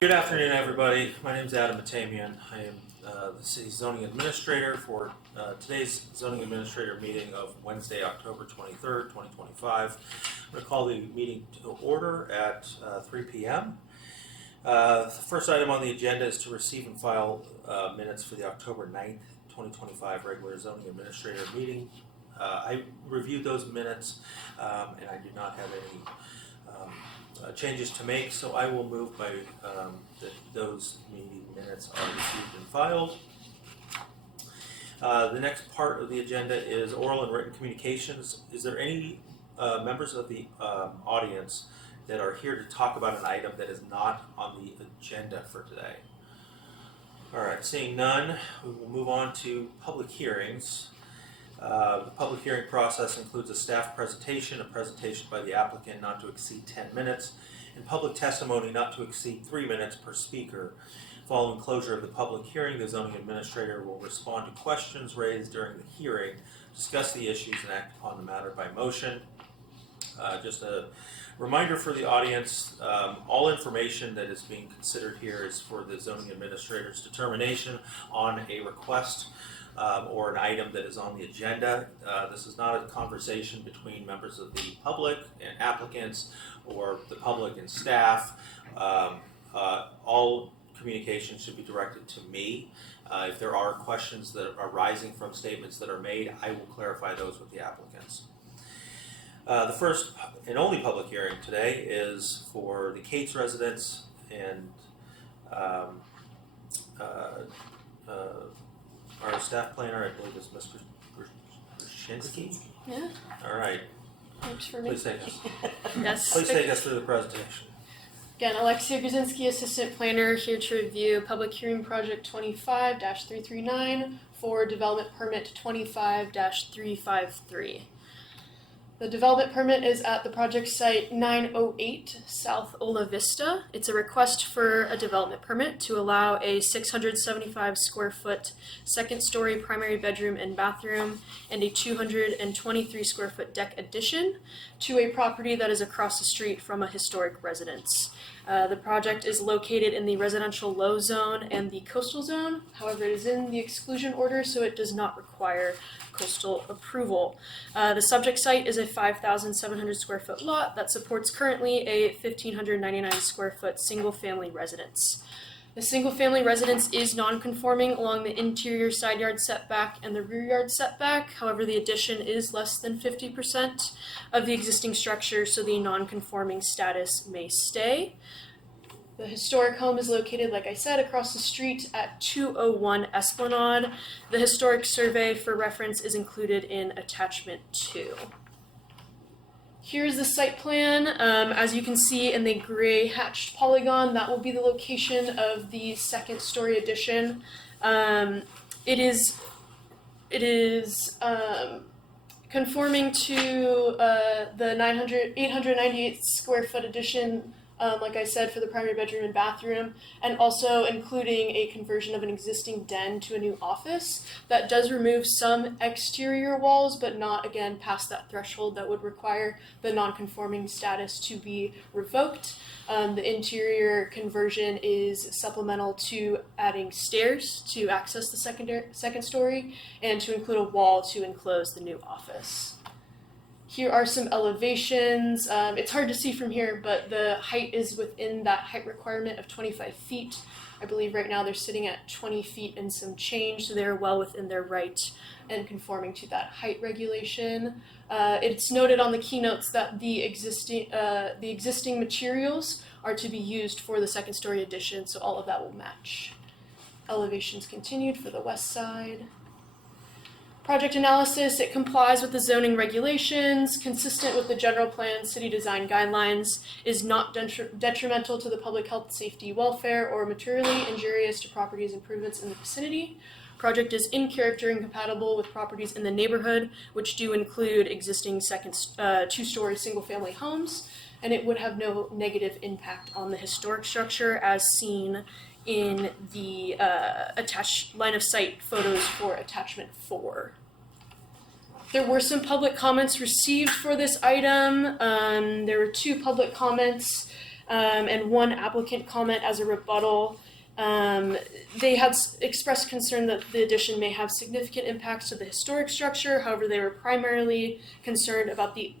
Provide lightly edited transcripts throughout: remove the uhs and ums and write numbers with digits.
Good afternoon, everybody. My name is Adam Matamian. I am the City Zoning Administrator for today's Zoning Administrator meeting of Wednesday, October 23rd, 2025. I'm going to call the meeting to order at 3 p.m. The first item on the agenda is to receive and file minutes for the October 9th, 2025 regular Zoning Administrator meeting. I reviewed those minutes and I do not have any changes to make, so I will move by that those meeting minutes are received and filed. The next part of the agenda is oral and written communications. Is there any members of the audience that are here to talk about an item that is not on the agenda for today? All right, seeing none, we will move on to public hearings. The public hearing process includes a staff presentation, a presentation by the applicant not to exceed 10 minutes, and public testimony not to exceed 3 minutes per speaker. Following closure of the public hearing, the zoning administrator will respond to questions raised during the hearing, discuss the issues, and act upon the matter by motion. Just a reminder for the audience, all information that is being considered here is for the zoning administrator's determination on a request or an item that is on the agenda. This is not a conversation between members of the public and applicants or the public and staff. All communication should be directed to me. If there are questions that are arising from statements that are made, I will clarify those with the applicants. The first and only public hearing today is for the Cates residents and our staff planner, I believe, is Mr. Brzezinski. Yeah. All right. Works for me. Please take us. Yes. Please take us through the presentation. Again, Alexia Brzezinski, Assistant Planner, here to review Public Hearing Project 25-339 for Development Permit 25-353. The development permit is at the project site 908 South Ola Vista. It's a request for a development permit to allow a 675 square foot second story primary bedroom and bathroom and a 223 square foot deck addition to a property that is across the street from a historic residence. The project is located in the residential low zone and the coastal zone. However, it is in the exclusion order, so it does not require coastal approval. The subject site is a 5,700 square foot lot that supports currently a 1,599 square foot single family residence. The single family residence is non-conforming along the interior side yard setback and the rear yard setback. However, the addition is less than 50% of the existing structure, so the non-conforming status may stay. The historic home is located, like I said, across the street at 201 Esplanade. The historic survey for reference is included in attachment 2. Here's the site plan. As you can see in the gray hatched polygon, that will be the location of the second story addition. It is conforming to the 898 square foot addition, like I said, for the primary bedroom and bathroom, and also including a conversion of an existing den to a new office. That does remove some exterior walls, but not, again, past that threshold that would require the non-conforming status to be revoked. The interior conversion is supplemental to adding stairs to access the second story and to include a wall to enclose the new office. Here are some elevations. It's hard to see from here, but the height is within that height requirement of 25 feet. I believe right now they're sitting at 20 feet and some change, so they're well within their right and conforming to that height regulation. It's noted on the keynotes that the existing materials are to be used for the second story addition, so all of that will match. Elevations continued for the west side. Project analysis, it complies with the zoning regulations, consistent with the general plan city design guidelines, is not detrimental to the public health, safety, welfare, or materially injurious to properties improvements in the vicinity. Project is in character and compatible with properties in the neighborhood, which do include existing two-story single-family homes, and it would have no negative impact on the historic structure as seen in the attached line of sight photos for attachment 4. There were some public comments received for this item. There were 2 public comments and one applicant comment as a rebuttal. They had expressed concern that the addition may have significant impacts to the historic structure. However, they were primarily concerned about the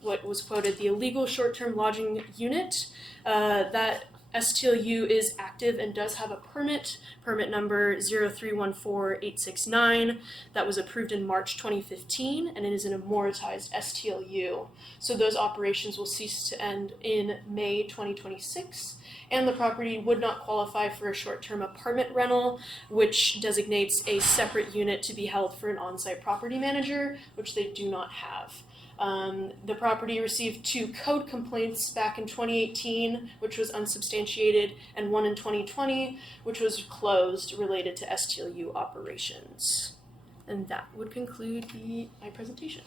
what was quoted, the illegal short-term lodging unit. That STLU is active and does have a permit number 0314869 that was approved in March 2015, and it is an immortized STLU. So those operations will cease to end in May 2026, and the property would not qualify for a short-term apartment rental, which designates a separate unit to be held for an on-site property manager, which they do not have. The property received 2 code complaints back in 2018, which was unsubstantiated, and 1 in 2020, which was closed related to STLU operations. And that would conclude my presentation.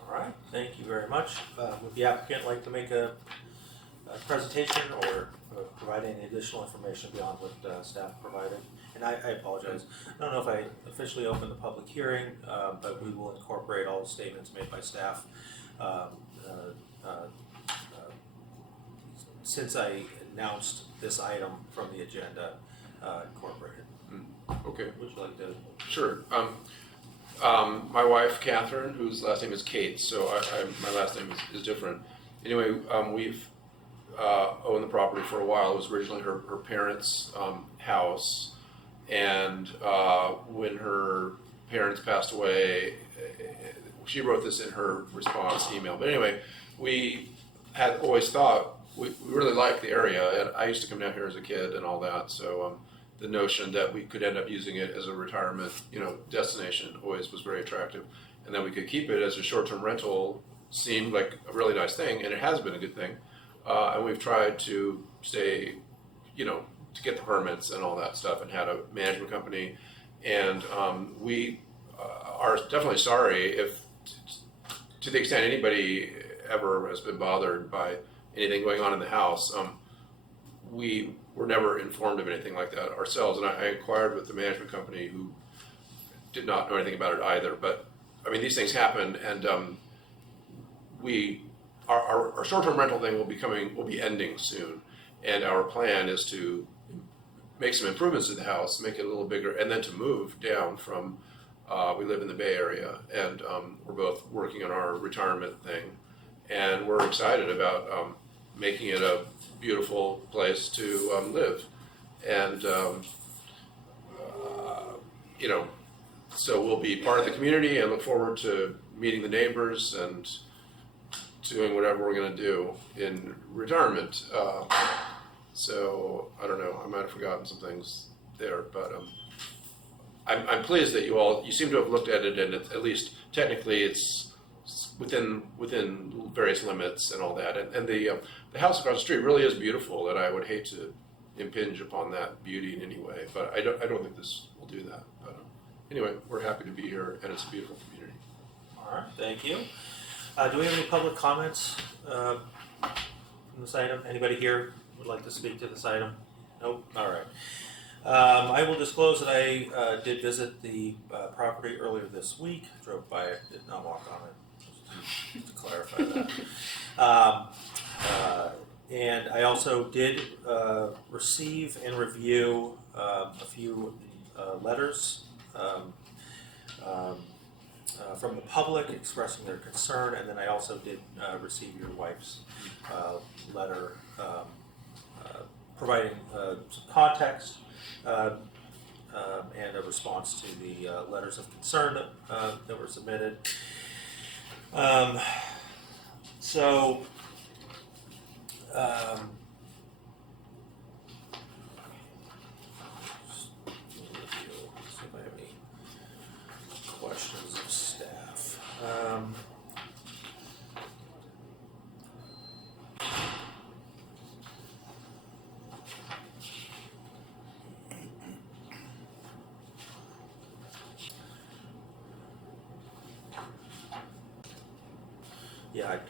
All right, thank you very much. Would the applicant like to make a presentation or provide any additional information beyond what staff provided? And I apologize. I don't know if I officially opened the public hearing, but we will incorporate all the statements made by staff since I announced this item from the agenda, incorporated. Okay. Would you like to? Sure. My wife, Catherine, whose last name is Kate, so my last name is different. Anyway, we've owned the property for a while. It was originally her parents' house, and when her parents passed away, she wrote this in her response email. But anyway, we had always thought we really liked the area, and I used to come down here as a kid and all that. So the notion that we could end up using it as a retirement, destination always was very attractive, and that we could keep it as a short-term rental seemed like a really nice thing, and it has been a good thing. And we've tried to stay, to get the permits and all that stuff, and had a management company. And we are definitely sorry if, to the extent anybody ever has been bothered by anything going on in the house. We were never informed of anything like that ourselves. And I inquired with the management company, who did not know anything about it either. But I mean, these things happen, and our short-term rental thing will be ending soon, and our plan is to make some improvements to the house, make it a little bigger, and then to move down from. We live in the Bay Area, and we're both working on our retirement thing, and we're excited about making it a beautiful place to live, and so we'll be part of the community, and look forward to meeting the neighbors and doing whatever we're going to do in retirement. So I don't know, I might have forgotten some things there, but I'm pleased that you seem to have looked at it, and at least technically it's within various limits and all that. And the house across the street really is beautiful, and I would hate to impinge upon that beauty in any way, but I don't think this will do that. But anyway, we're happy to be here, and it's a beautiful community. All right, thank you. Do we have any public comments from this item? Anybody here would like to speak to this item? Nope. All right. I will disclose that I did visit the property earlier this week. Drove by it, did not walk on it, just to clarify that. And I also did receive and review a few letters from the public expressing their concern, and then I also did receive your wife's letter providing some context and a response to the letters of concern that were submitted. See if I have any questions of staff. Yeah, I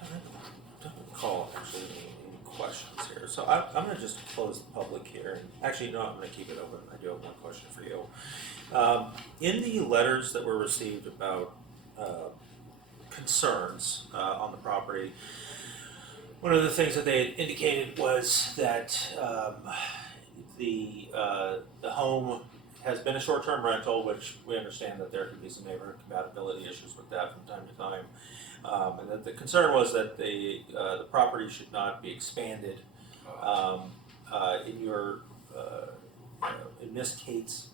don't recall actually any questions here. So I'm going to just close the public hearing. Actually, no, I'm going to keep it open. I do have one question for you. In the letters that were received about concerns on the property, One of the things that they had indicated was that the home has been a short-term rental, which we understand that there could be some neighborhood compatibility issues with that from time to time, and that the concern was that the property should not be expanded. In your in Miss Kate's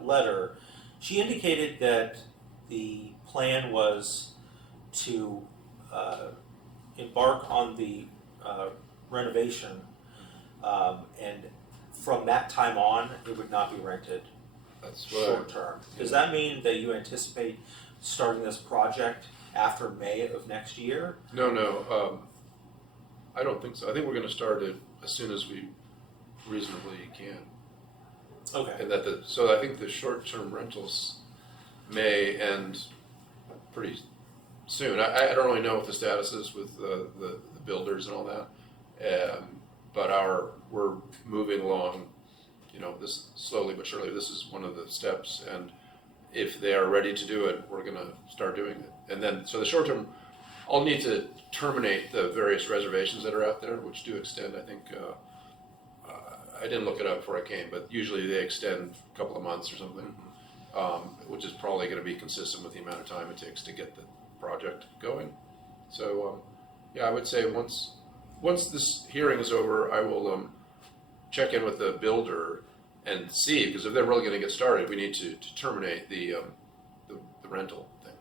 letter, she indicated that the plan was to embark on the renovation, and from that time on, it would not be rented That's what short term. Does that mean that you anticipate starting this project after May of next year? No, I don't think so. I think we're going to start it as soon as we reasonably can. Okay. And so I think the short-term rentals may end pretty soon. I don't really know what the status is with the builders and all that, but we're moving along, this slowly but surely. This is one of the steps, and if they are ready to do it, we're going to start doing it. And then, so the short-term, I'll need to terminate the various reservations that are out there, which do extend, I think, I didn't look it up before I came, but usually they extend a couple of months or something, which is probably going to be consistent with the amount of time it takes to get the project going. So, yeah, I would say once this hearing is over, I will check in with the builder and see, because if they're really going to get started, we need to terminate the rental thing.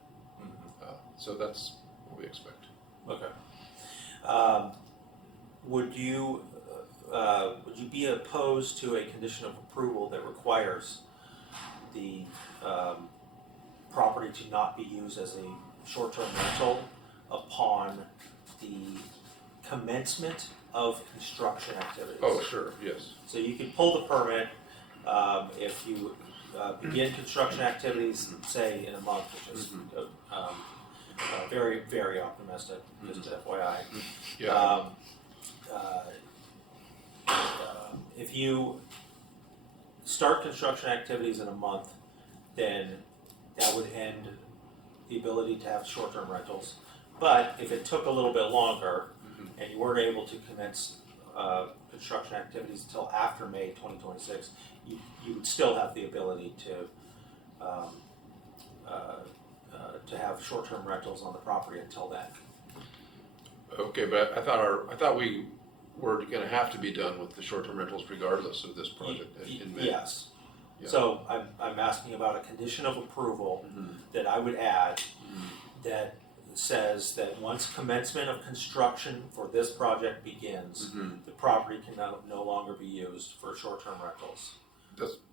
So that's what we expect. Okay. Would you be opposed to a condition of approval that requires the property to not be used as a short-term rental upon the commencement of construction activities? Oh, sure, yes. So you can pull the permit if you begin construction activities, say in a month, which is very, very optimistic, just FYI. Yeah. If you start construction activities in a month, then that would end the ability to have short-term rentals. But if it took a little bit longer and you weren't able to commence construction activities until after May 2026, you would still have the ability to have short-term rentals on the property until then. Okay, but I thought we were going to have to be done with the short-term rentals regardless of this project in May. Yes. Yeah. So I'm asking about a condition of approval that I would add that says that once commencement of construction for this project begins, the property can no longer be used for short-term rentals.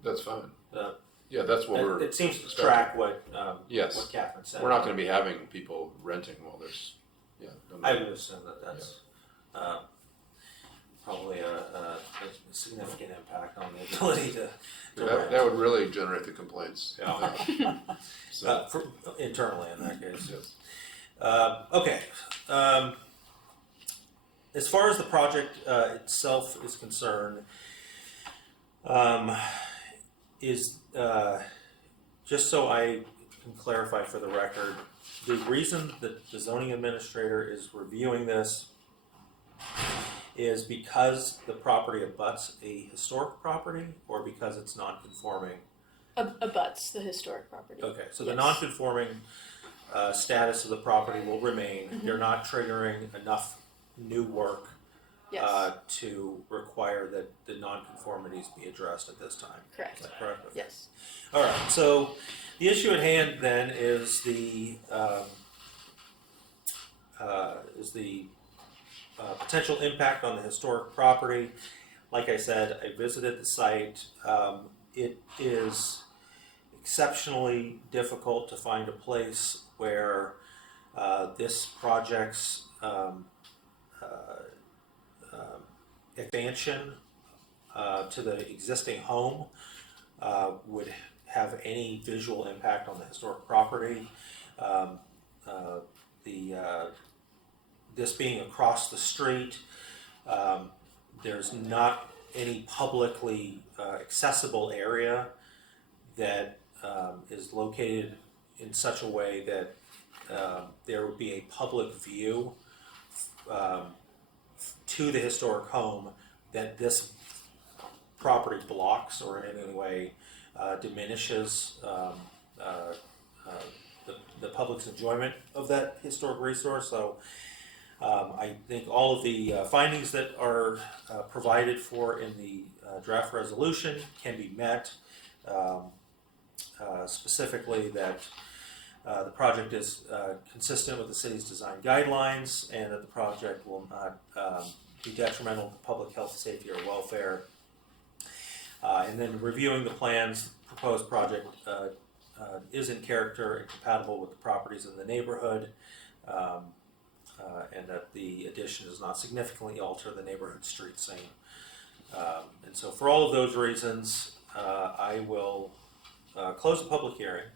That's fine. Uh, Yeah, that's what we're. It seems to track what Yes. what Catherine said. We're not going to be having people renting while there's. Yeah. I would assume that that's probably a significant impact on the ability to rent. That would really generate the complaints. Yeah. So, Internally in that case. yes. Okay. As far as the project itself is concerned, just so I can clarify for the record, the reason that the zoning administrator is reviewing this is because the property abuts a historic property, or because it's non-conforming? Abuts the historic property. Okay, so the Yes. non-conforming status of the property will remain. You're not triggering enough new work Yes. to require that the non-conformities be addressed at this time. Correct. Is that correct? Okay. Yes. All right. So the issue at hand then is the potential impact on the historic property. Like I said, I visited the site. It is exceptionally difficult to find a place where this project's expansion to the existing home would have any visual impact on the historic property. This being across the street, there's not any publicly accessible area that is located in such a way that there would be a public view to the historic home that this property blocks or in any way diminishes the public's enjoyment of that historic resource. So I think all of the findings that are provided for in the draft resolution can be met. Specifically that the project is consistent with the city's design guidelines and that the project will not be detrimental to public health, safety, or welfare. And then reviewing the plans, proposed project is in character and compatible with the properties in the neighborhood, and that the addition does not significantly alter the neighborhood street scene. And so for all of those reasons, I will close the public hearing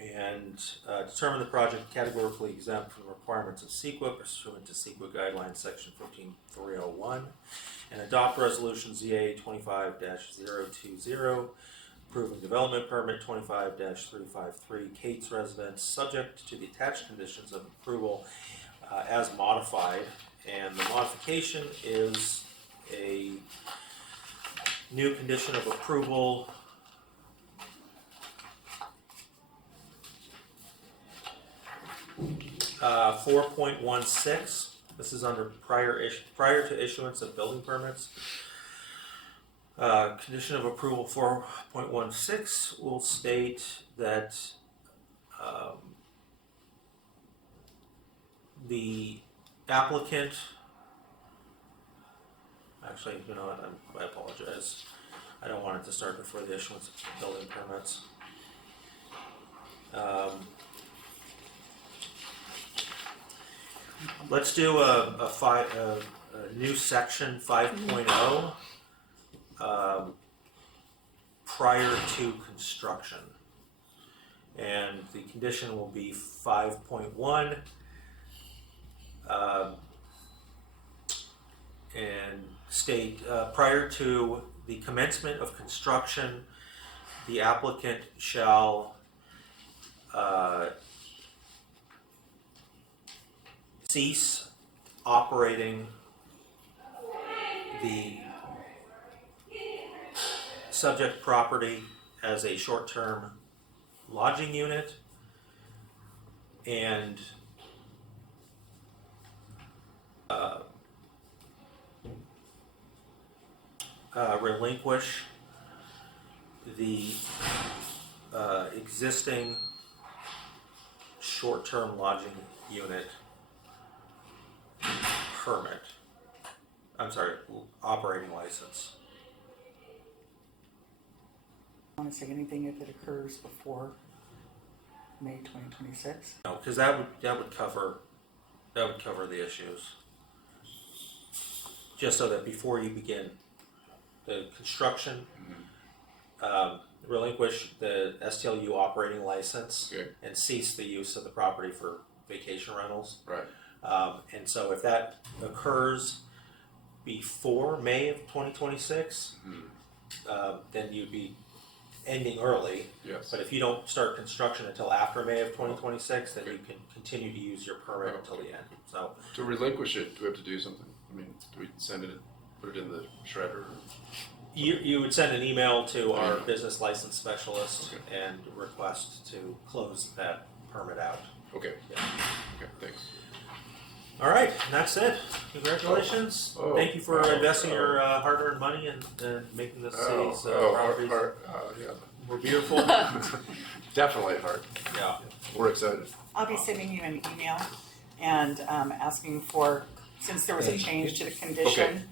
and determine the project categorically exempt from the requirements of CEQA pursuant to CEQA Guidelines Section 15301 and adopt Resolution ZA 25-020 approving development permit 25-353 Kate's residence subject to the attached conditions of approval as modified. And the modification is a new condition of approval 4.16. This is under prior to issuance of building permits. Condition of approval 4.16 will state that the applicant, actually, you know what, I apologize. I don't want it to start before the issuance of building permits. Let's do a new section 5.0 prior to construction. And the condition will be 5.1 and state prior to the commencement of construction, the applicant shall cease operating the subject property as a short-term lodging unit and relinquish the existing short-term lodging unit permit. I'm sorry, operating license. Want to say anything if it occurs before May 2026? No, because that would cover the issues. Just so that before you begin the construction, relinquish the STLU operating license and cease the use of the property for vacation rentals. Right. And so if that occurs before May of 2026, then you'd be ending early. Yes. But if you don't start construction until after May of 2026, then you can continue to use your permit until the end. So To relinquish it, do we have to do something? I mean, do we send it, put it in the shredder? you would send an email to our business license specialist and request to close that permit out. Okay. Yeah. Okay, thanks. All right, and that's it. Congratulations. Oh. Thank you for investing your hard-earned money and making this city's properties more beautiful. Definitely hard. Yeah. We're excited. I'll be sending you an email and asking for, since there was a change to the condition,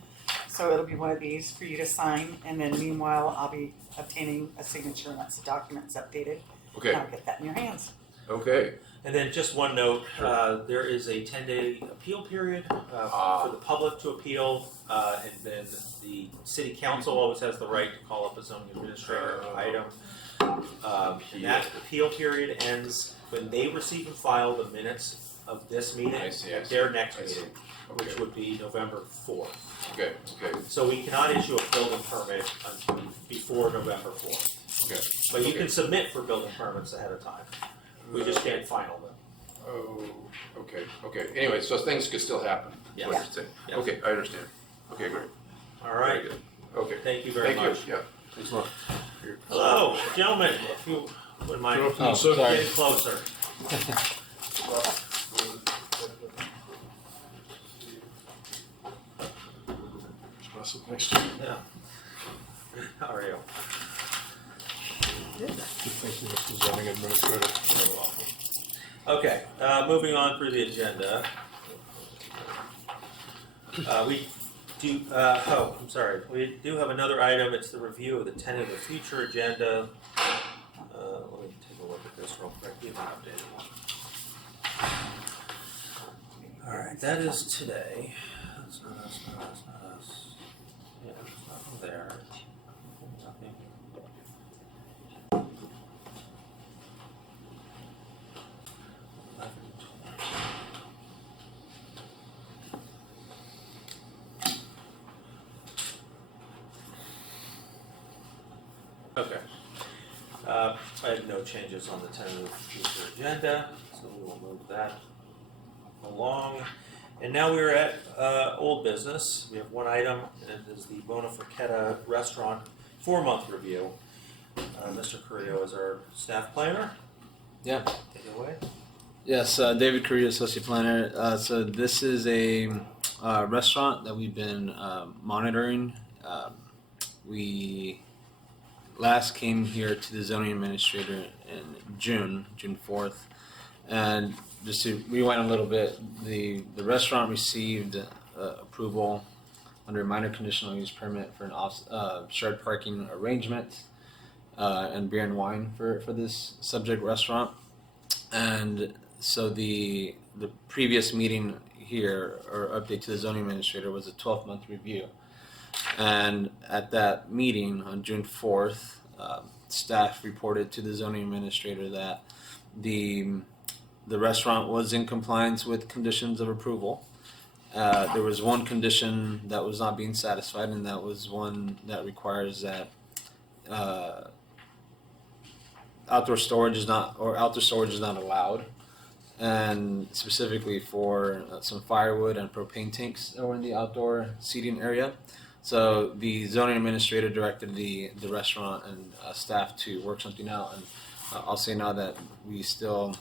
so it'll be one of these for you to sign, and then meanwhile, I'll be obtaining a signature once the document's updated. Okay. And I'll get that in your hands. Okay. And then just one note, there is a 10-day appeal period for the public to appeal, and then the city council always has the right to call up a zoning administrator item. And that appeal period ends when they receive and file the minutes of this meeting at their next meeting, which would be November 4th. Okay, okay, So we cannot issue a building permit before November 4th. okay. But you can submit for building permits ahead of time. We just can't final them. Oh, okay. Anyway, so things could still happen. is what Yeah. you're saying. Yeah. Okay, I understand. Okay, great. All Very right, good. Okay. thank you very much. Thank you, yeah. Thanks a lot. Hello, gentlemen, if you wouldn't mind Oh, sorry. getting closer. Next to you. Yeah. How are you? Thank you, Mr. Zoning Administrator. Okay, moving on through the agenda. We do, I'm sorry, we do have another item, it's the review of the tentative future agenda. Let me take a look at this real quick, give an updated one. All right, that is today. That's not us, not us, not us. Yeah, it's not there. Nothing. Okay. I have no changes on the tentative future agenda, so we will move that along. And now we're at old business. We have one item, and it is the Bona Forchetta Restaurant 4-month review. Mr. Carrillo is our staff planner. Yeah. Take it away. Yes, David Correa, Associate Planner. So this is a restaurant that we've been monitoring. We last came here to the zoning administrator in June 4th. And just to rewind a little bit, the restaurant received approval under a minor conditional use permit for an shared parking arrangement and beer and wine for this subject restaurant. And so the previous meeting here, or update to the zoning administrator, was a 12-month review. And at that meeting on June 4th, staff reported to the zoning administrator that the restaurant was in compliance with conditions of approval. There was one condition that was not being satisfied, and that was one that requires that outdoor storage is not allowed, and specifically for some firewood and propane tanks that were in the outdoor seating area. So the zoning administrator directed the restaurant and staff to work something out, and I'll say now that we still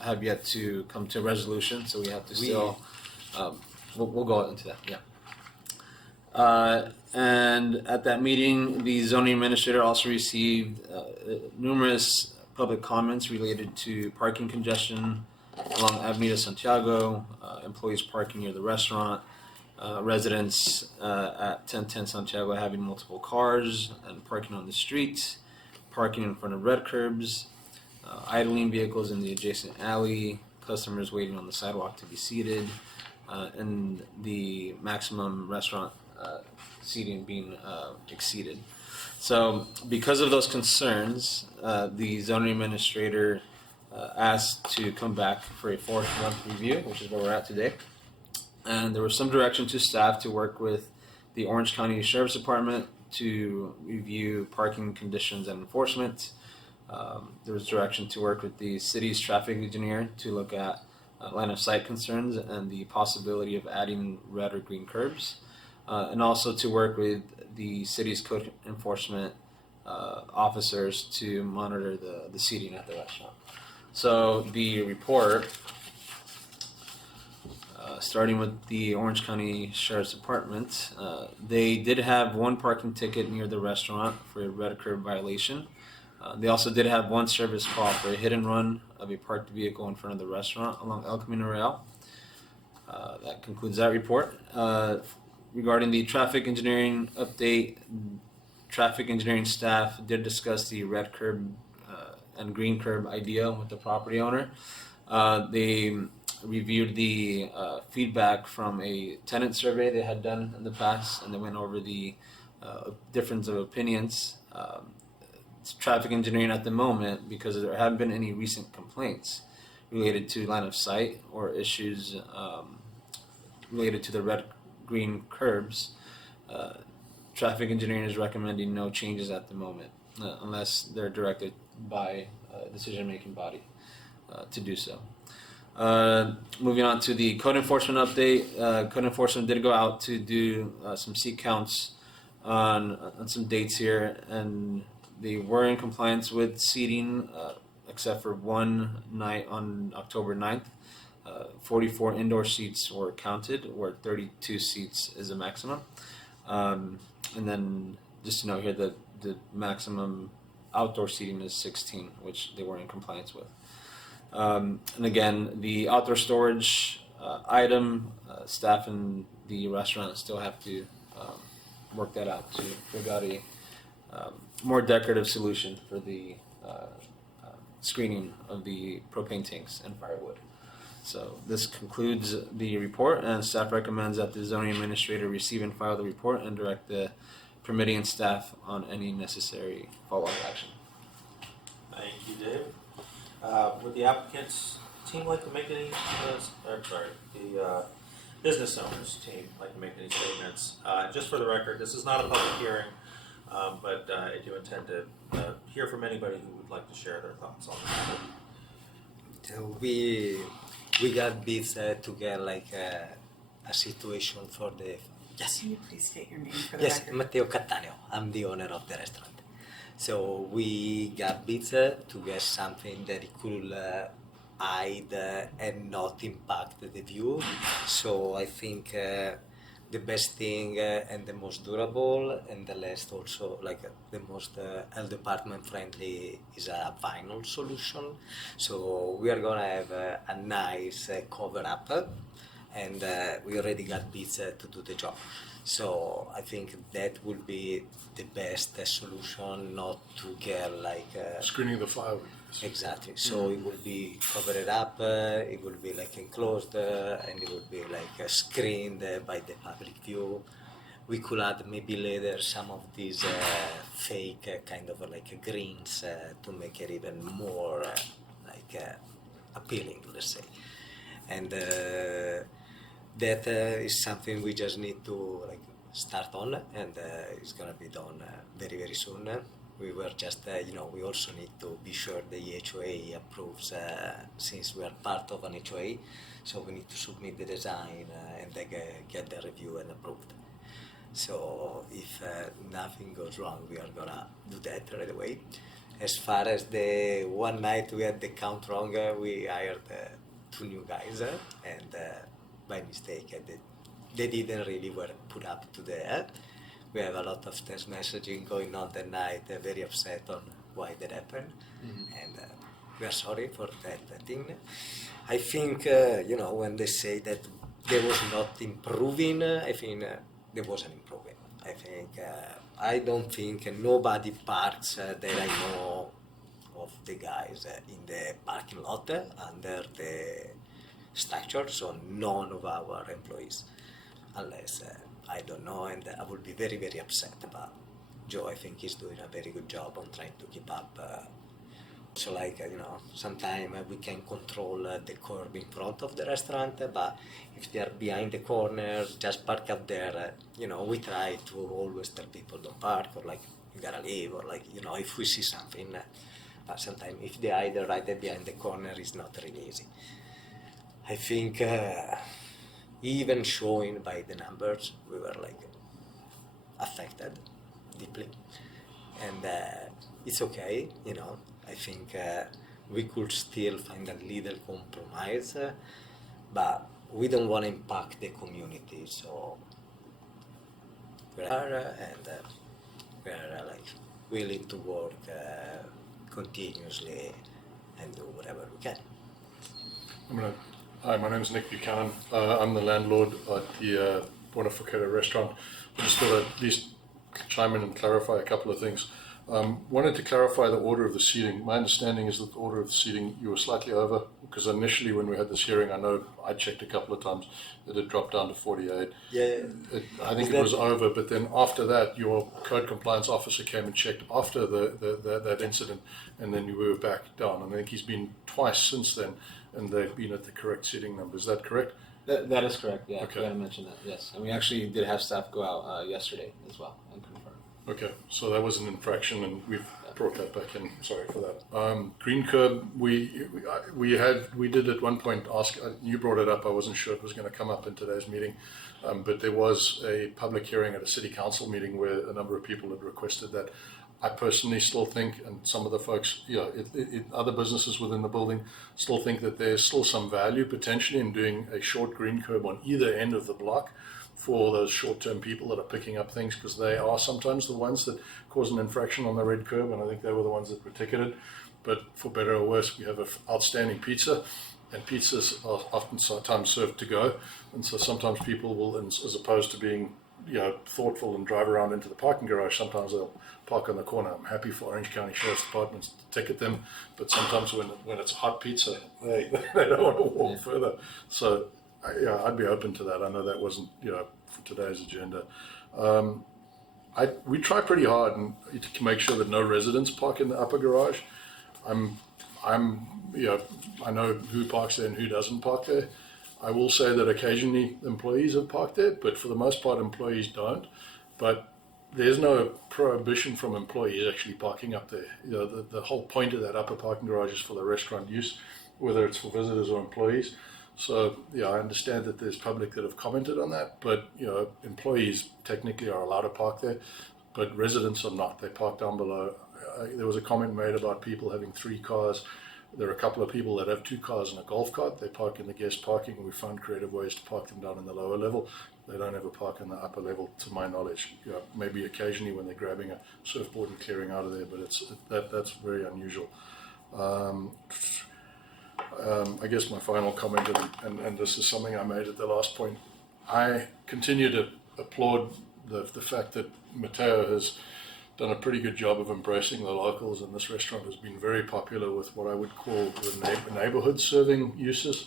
have yet to come to a resolution, so we have to still we'll go into that. Yeah. And at that meeting, the zoning administrator also received numerous public comments related to parking congestion along Avenida Santiago, employees parking near the restaurant, residents at 1010 Santiago having multiple cars and parking on the street, parking in front of red curbs, idling vehicles in the adjacent alley, customers waiting on the sidewalk to be seated, and the maximum restaurant seating being exceeded. So because of those concerns, the zoning administrator asked to come back for a 4th-month review, which is where we're at today. And there was some direction to staff to work with the Orange County Sheriff's Department to review parking conditions and enforcement. There was direction to work with the city's traffic engineer to look at line of sight concerns and the possibility of adding red or green curbs, and also to work with the city's code enforcement officers to monitor the seating at the restaurant. So the report, starting with the Orange County Sheriff's Department, they did have one parking ticket near the restaurant for a red curb violation. They also did have one service call for a hit and run of a parked vehicle in front of the restaurant along El Camino Real. That concludes that report. Regarding the traffic engineering update, traffic engineering staff did discuss the red curb and green curb idea with the property owner. They reviewed the feedback from a tenant survey they had done in the past, and they went over the difference of opinions. Traffic engineering at the moment, because there haven't been any recent complaints related to line of sight or issues related to the red-green curbs. Traffic engineering is recommending no changes at the moment, unless they're directed by a decision-making body to do so. Moving on to the code enforcement update. Code enforcement did go out to do some seat counts on some dates here, and they were in compliance with seating, except for one night on October 9th. 44 indoor seats were counted, where 32 seats is a maximum. And then just to note here that the maximum outdoor seating is 16, which they were in compliance with. And again, the outdoor storage item, staff in the restaurant still have to work that out to figure out a more decorative solution for the screening of the propane tanks and firewood. So this concludes the report, and staff recommends that the zoning administrator receive and file the report and direct the permitting and staff on any necessary follow-up action. Thank you, Dave. Would the applicant's team like to make any, the business owners team like to make any statements? Just for the record, this is not a public hearing, but I do intend to hear from anybody who would like to share their thoughts on this. We got this to get like a situation for the. Yes. Can you please state your name for the Yes, record? Matteo Cattaneo. I'm the owner of the restaurant. So we got bids to get something that it could hide and not impact the view. So I think the best thing and the most durable and the less also like the most health department friendly is a vinyl solution. So we are gonna have a nice cover up, and we already got bids to do the job. So I think that will be the best solution, not to get like Screening the firewood. exactly. So it will be covered up, it will be like enclosed, and it will be like screened by the public view. We could add maybe later some of these fake kind of like greens to make it even more appealing, let's say. And that is something we just need to like start on, and it's gonna be done very very soon. We were just we also need to be sure the HOA approves since we are part of an HOA, so we need to submit the design and then get the review and approved. So if nothing goes wrong, we are gonna do that right away. As far as the one night we had the count wrong, we hired 2 new guys, and by mistake they didn't really were put up to the. We have a lot of text messaging going on that night, very upset on why that happened, and we are sorry for that thing. I think when they say that there was not improving, I think there wasn't improving. I think I don't think nobody parks that I know of the guys in the parking lot under the structure, so none of our employees, unless I don't know, and I would be very very upset about Joe. I think he's doing a very good job on trying to keep up. So sometimes we can control the curb in front of the restaurant, but if they are behind the corner, just park out there. We try to always tell people don't park, or like you gotta leave, or like if we see something. But sometimes if they either right there behind the corner, it's not really easy. I think even showing by the numbers, we were like affected deeply, and it's okay. I think we could still find a little compromise, but we don't want to impact the community, so we are and we are like willing to work continuously and do whatever we can. Hi, my name is Nick Buchanan. I'm the landlord at the Buona Focchetto restaurant. I just thought I'd at least chime in and clarify a couple of things. Wanted to clarify the order of the seating. My understanding is that the order of the seating, you were slightly over, because initially when we had this hearing, I know I checked a couple of times, it had dropped down to 48. Yeah. I think it was over, but then after that, your code compliance officer came and checked after that incident, and then you were back down. And I think he's been twice since then, and they've been at the correct seating number. Is that correct? That is correct, yeah. Okay. I forgot to mention that, yes. And we actually did have staff go out yesterday as well and confirm. Okay, so that was an infraction, and we've brought that back in. Sorry for that. Green curb. We did at one point ask. You brought it up. I wasn't sure it was going to come up in today's meeting, but there was a public hearing at a city council meeting where a number of people had requested that. I personally still think, and some of the folks, other businesses within the building still think that there's still some value potentially in doing a short green curb on either end of the block for those short-term people that are picking up things, because they are sometimes the ones that cause an infraction on the red curb, and I think they were the ones that were ticketed. But for better or worse, we have an outstanding pizza, and pizzas are oftentimes served to go, and so sometimes people will, as opposed to being thoughtful and drive around into the parking garage, sometimes they'll park on the corner. I'm happy for Orange County Sheriff's Department to ticket them, but sometimes when it's hot pizza, they don't want to walk further. So I'd be open to that. I know that wasn't for today's agenda. We try pretty hard to make sure that no residents park in the upper garage. I know who parks there and who doesn't park there. I will say that occasionally employees have parked there, but for the most part employees don't. But there's no prohibition from employees actually parking up there. The whole point of that upper parking garage is for the restaurant use, whether it's for visitors or employees. So I understand that there's public that have commented on that, but employees technically are allowed to park there, but residents are not. They park down below. There was a comment made about people having 3 cars. There are a couple of people that have 2 cars and a golf cart. They park in the guest parking, and we found creative ways to park them down in the lower level. They don't ever park in the upper level, to my knowledge. Maybe occasionally when they're grabbing a surfboard and clearing out of there, but that's very unusual. I guess my final comment, and this is something I made at the last point, I continue to applaud the fact that Mateo has done a pretty good job of embracing the locals, and this restaurant has been very popular with what I would call the neighborhood serving uses.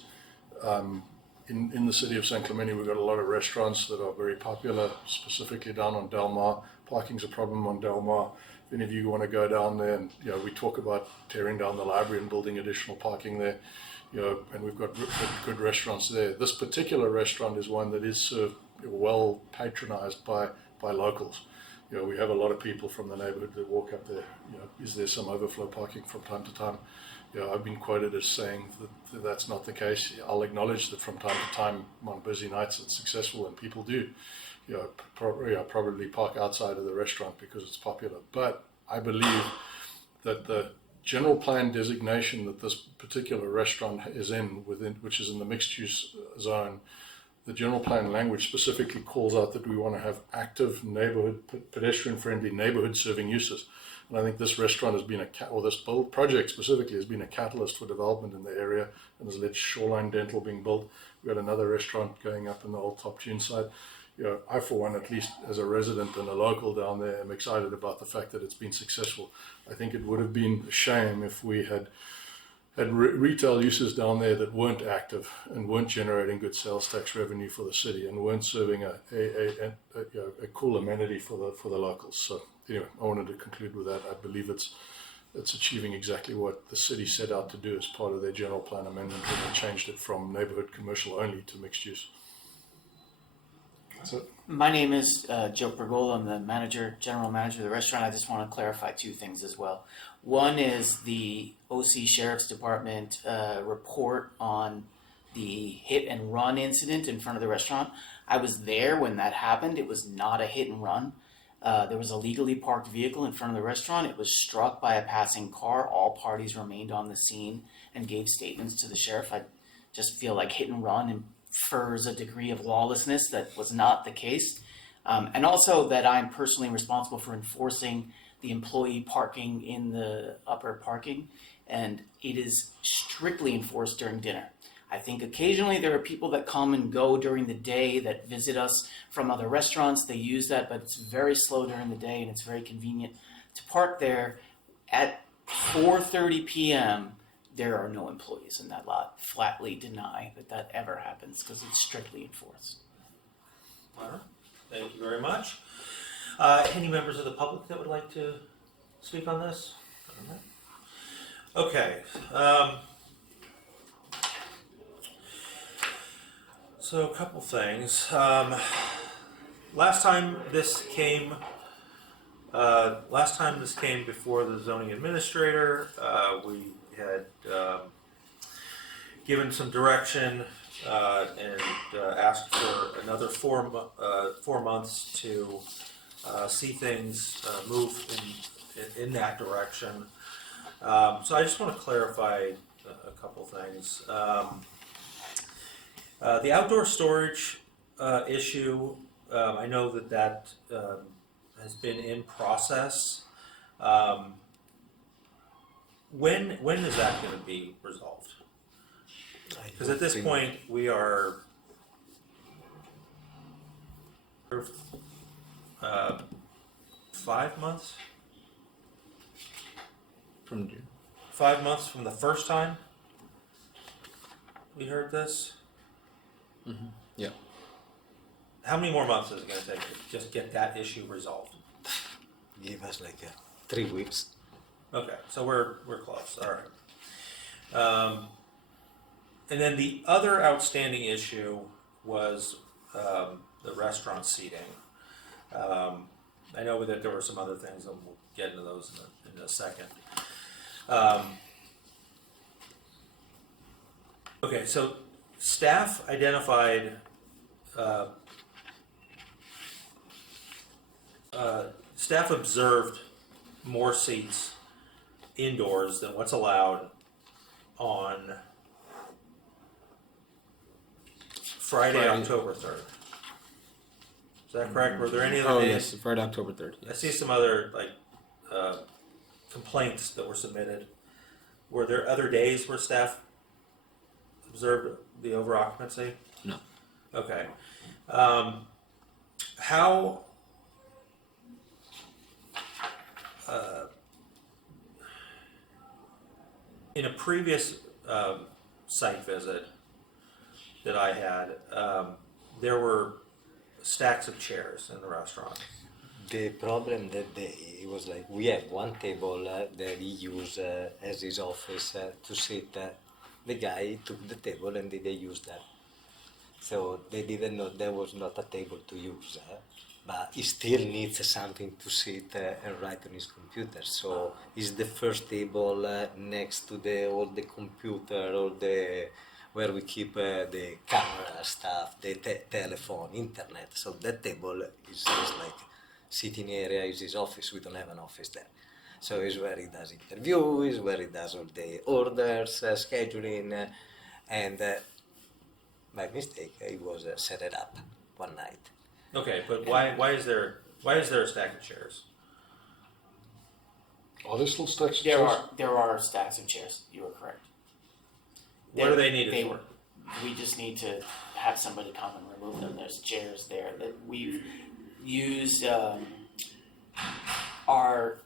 In the city of San Clemente, we've got a lot of restaurants that are very popular, specifically down on Del Mar. Parking's a problem on Del Mar. If any of you want to go down there, and we talk about tearing down the library and building additional parking there, and we've got good restaurants there. This particular restaurant is one that is served well patronized by locals. We have a lot of people from the neighborhood that walk up there. Is there some overflow parking from time to time? I've been quoted as saying that that's not the case. I'll acknowledge that from time to time on busy nights it's successful, and people do probably park outside of the restaurant because it's popular. But I believe that the general plan designation that this particular restaurant is which is in the mixed use zone, the general plan language specifically calls out that we want to have active neighborhood, pedestrian-friendly neighborhood serving uses. And I think this restaurant has been this project specifically has been a catalyst for development in the area, and has led Shoreline Dental being built. We've got another restaurant going up in the old Top Tune side. I, for one, at least as a resident and a local down there, am excited about the fact that it's been successful. I think it would have been a shame if we had retail uses down there that weren't active and weren't generating good sales tax revenue for the city and weren't serving a cool amenity for the locals. So anyway, I wanted to conclude with that. I believe it's achieving exactly what the city set out to do as part of their general plan amendment when they changed it from neighborhood commercial only to mixed use. So, my name is Joe Pergola. I'm the general manager of the restaurant. I just want to clarify 2 things as well. One is the OC Sheriff's Department report on the hit and run incident in front of the restaurant. I was there when that happened. It was not a hit and run. There was a legally parked vehicle in front of the restaurant. It was struck by a passing car. All parties remained on the scene and gave statements to the sheriff. I just feel like hit and run infers a degree of lawlessness that was not the case. And also that I'm personally responsible for enforcing the employee parking in the upper parking, and it is strictly enforced during dinner. I think occasionally there are people that come and go during the day that visit us from other restaurants. They use that, but it's very slow during the day, and it's very convenient to park there. At 4:30 p.m., there are no employees in that lot. Flatly deny that ever happens because it's strictly enforced. All right. Thank you very much. Any members of the public that would like to speak on this? Okay. So a couple things. Last time this came Last time this came before the zoning administrator, we had given some direction and asked for another 4 months to see things move in that direction. So I just want to clarify a couple things. The outdoor storage issue, I know that has been in process. When is that going to be resolved? Because at this point, we are 5 months? From June. 5 months from the first time we heard this? Mm-hmm. Yeah. How many more months is it going to take to just get that issue resolved? Give us like 3 weeks. Okay, so we're close. All right. And then the other outstanding issue was the restaurant seating. I know that there were some other things, and we'll get into those in a second. Okay, so staff identified staff observed more seats indoors than what's allowed on Friday, October 3rd. Is that correct? Were there any other Oh days? yes, Friday, October 3rd. I see some other complaints that were submitted. Were there other days where staff observed the over occupancy? No. Okay. How in a previous site visit that I had, there were stacks of chairs in the restaurant. The problem that day was like we have one table that he used as his office to sit. The guy took the table and they used that. So they didn't know there was not a table to use, but he still needs something to sit and write on his computer. So it's the first table next to all the computer, all the where we keep the camera stuff, the telephone, internet. So that table is like sitting area, is his office. We don't have an office there. So it's where he does interviews, where he does all the orders, scheduling, and by mistake, he was set it up one night. Okay, but why is there a stack of chairs? Are there still stacks of There chairs? there are stacks of chairs. You are correct. What are they needed They for? were. We just need to have somebody come and remove them. There's chairs there that we've used our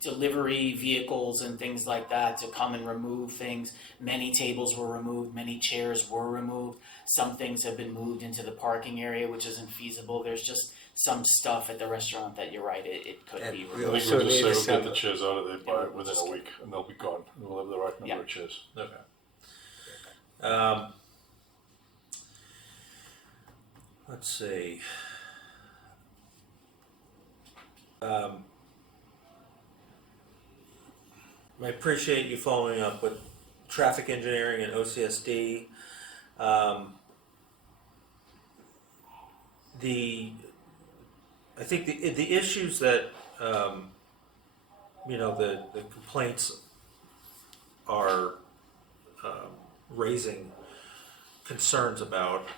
delivery vehicles and things like that to come and remove things. Many tables were removed, many chairs were removed. Some things have been moved into the parking area, which isn't feasible. There's just some stuff at the restaurant that you're right, it could And be we I removed. think we'll just say we'll some- get the chairs out of there Yeah, within a week, and they'll be gone. And we'll have the right number Yeah. of chairs. Okay. Let's see. I appreciate you following up with traffic engineering and OCSD. I think the issues that the complaints are raising concerns about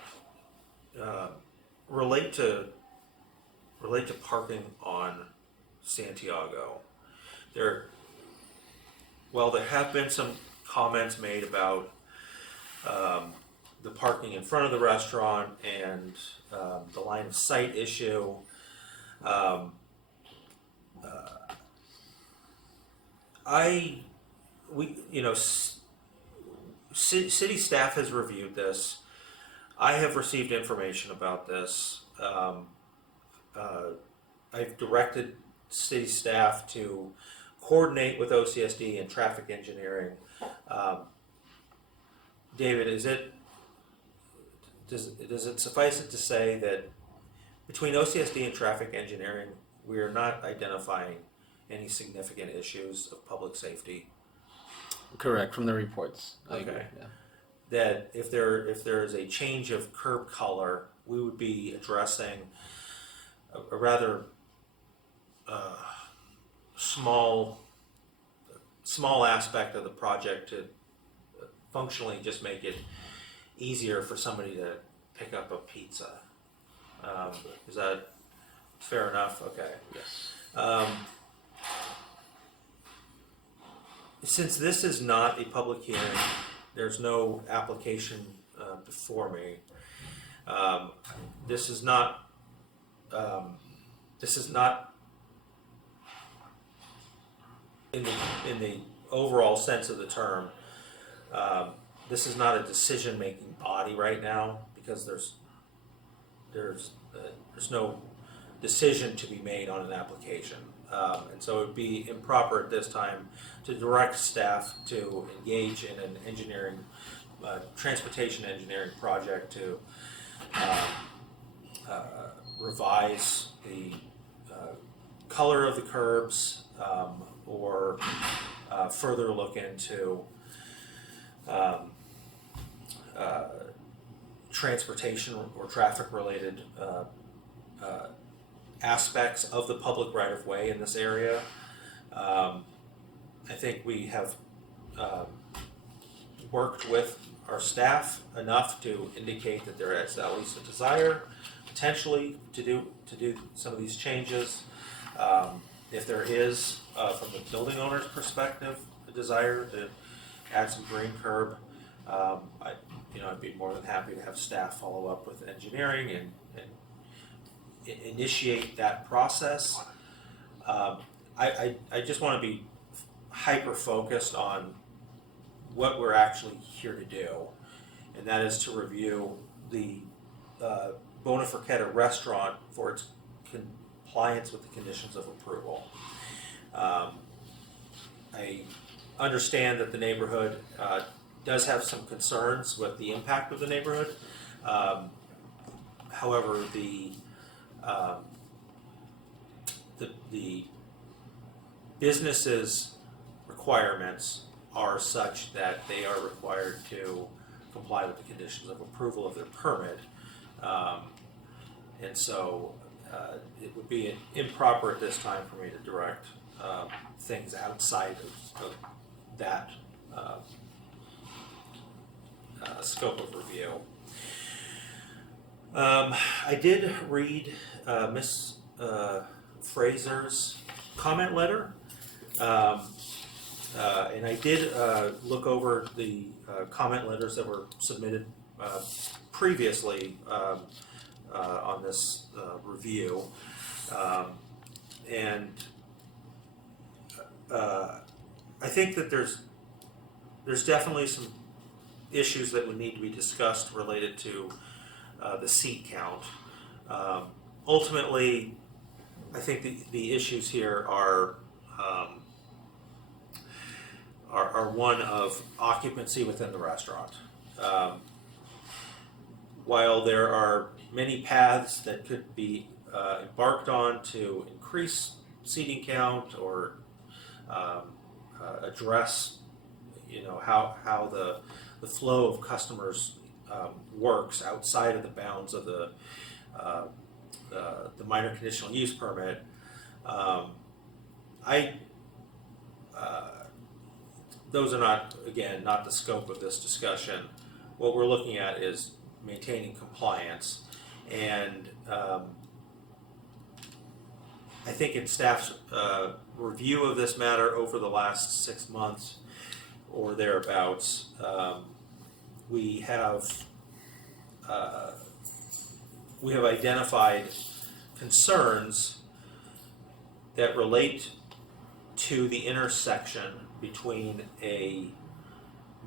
relate to parking on Santiago. There have been some comments made about the parking in front of the restaurant and the line of sight issue. City staff has reviewed this. I have received information about this. I've directed city staff to coordinate with OCSD and traffic engineering. David, does it suffice it to say that between OCSD and traffic engineering, we are not identifying any significant issues of public safety. Correct, from the reports. I agree, Okay. yeah. That if there is a change of curb color, we would be addressing a rather small aspect of the project to functionally just make it easier for somebody to pick up a pizza. Is that fair enough? Okay. Yes. Since this is not a public hearing, there's no application before me. This is not in the overall sense of the term. This is not a decision-making body right now because there's no decision to be made on an application. And so it would be improper at this time to direct staff to engage in an engineering, transportation engineering project to revise the color of the curbs or further look into transportation or traffic related aspects of the public right of way in this area. I think we have worked with our staff enough to indicate that there is at least a desire potentially to do some of these changes. If there is, from the building owner's perspective, a desire to add some green curb, I'd be more than happy to have staff follow up with engineering and initiate that process. I just want to be hyper focused on what we're actually here to do, and that is to review the Bona Forchetta restaurant for its compliance with the conditions of approval. I understand that the neighborhood does have some concerns with the impact of the neighborhood. However, the business's requirements are such that they are required to comply with the conditions of approval of their permit. And so it would be improper at this time for me to direct things outside of that scope of review. I did read Ms. Fraser's comment letter, and I did look over the comment letters that were submitted previously on this review, and I think that there's definitely some issues that would need to be discussed related to the seat count. Ultimately, I think the issues here are one of occupancy within the restaurant. While there are many paths that could be embarked on to increase seating count or address, how the flow of customers works outside of the bounds of the minor conditional use permit, those are not the scope of this discussion. What we're looking at is maintaining compliance, and I think in staff's review of this matter over the last 6 months or thereabouts, we have identified concerns that relate to the intersection between a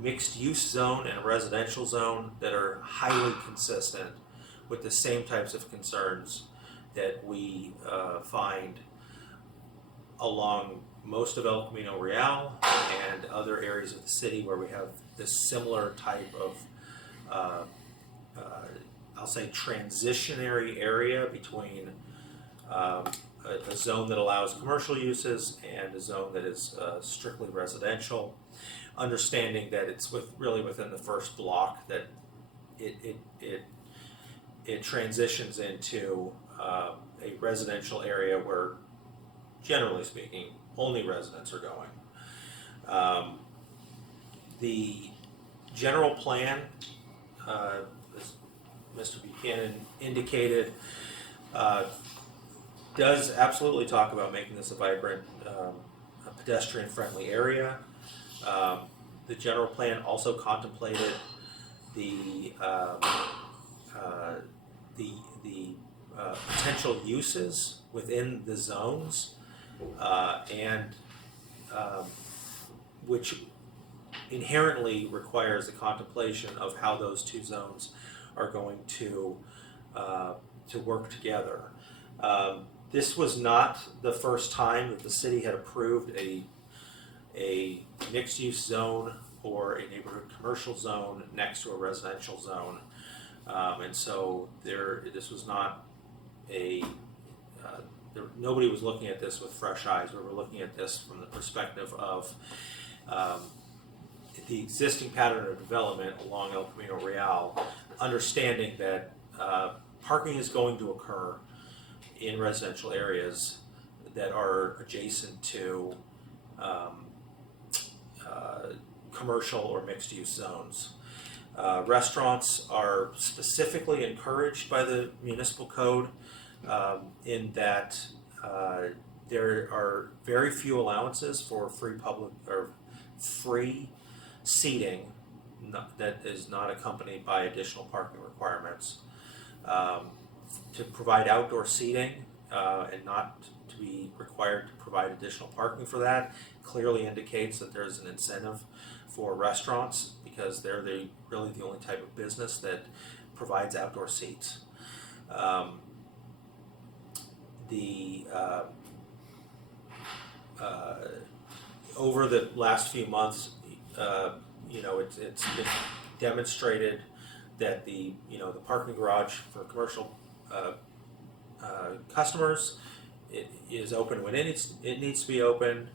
mixed-use zone and a residential zone that are highly consistent with the same types of concerns that we find along most of El Camino Real and other areas of the city where we have this similar type of, I'll say, transitionary area between a zone that allows commercial uses and a zone that is strictly residential. Understanding that it's really within the first block that it transitions into a residential area where, generally speaking, only residents are going. The general plan, as Mr. Buchanan indicated, does absolutely talk about making this a vibrant, pedestrian-friendly area. The general plan also contemplated the potential uses within the zones, and which inherently requires the contemplation of how those two zones are going to work together. This was not the first time that the city had approved a mixed-use zone or a neighborhood commercial zone next to a residential zone, and so this was not nobody was looking at this with fresh eyes. We were looking at this from the perspective of the existing pattern of development along El Camino Real, understanding that parking is going to occur in residential areas that are adjacent to commercial or mixed-use zones. Restaurants are specifically encouraged by the municipal code in that there are very few allowances for free seating that is not accompanied by additional parking requirements. To provide outdoor seating and not to be required to provide additional parking for that clearly indicates that there's an incentive for restaurants, because they're really the only type of business that provides outdoor seats. Over the last few months, it's been demonstrated that the parking garage for commercial customers is open when it needs to be open.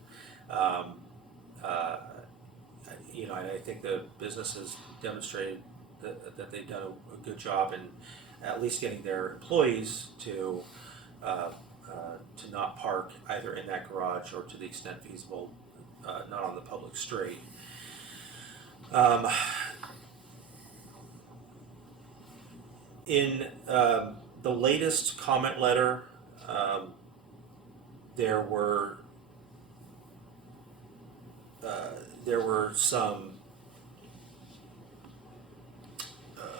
And I think the business has demonstrated that they've done a good job in at least getting their employees to not park either in that garage or, to the extent feasible, not on the public street. In the latest comment letter, there were some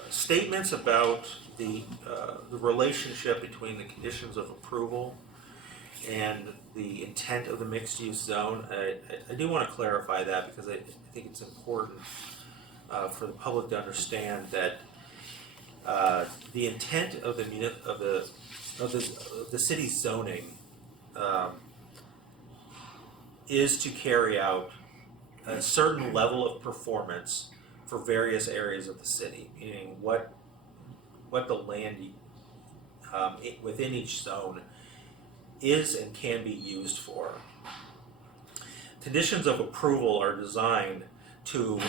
statements about the relationship between the conditions of approval and the intent of the mixed-use zone. I do want to clarify that, because I think it's important for the public to understand that the intent of the city's zoning is to carry out a certain level of performance for various areas of the city, meaning what the land within each zone is and can be used for. Conditions of approval are designed to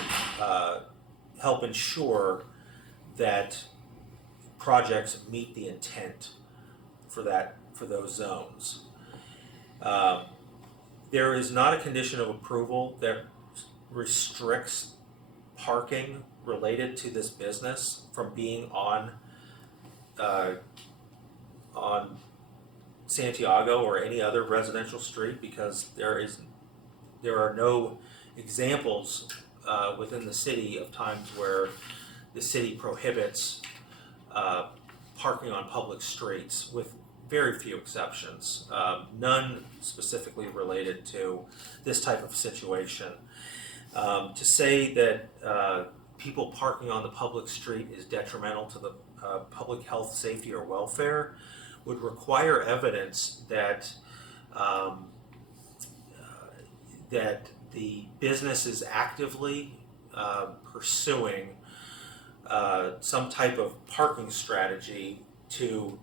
help ensure that projects meet the intent for those zones. There is not a condition of approval that restricts parking related to this business from being on Santiago or any other residential street, because there are no examples within the city of times where the city prohibits parking on public streets, with very few exceptions, none specifically related to this type of situation. To say that people parking on the public street is detrimental to the public health, safety, or welfare would require evidence that that the business is actively pursuing some type of parking strategy to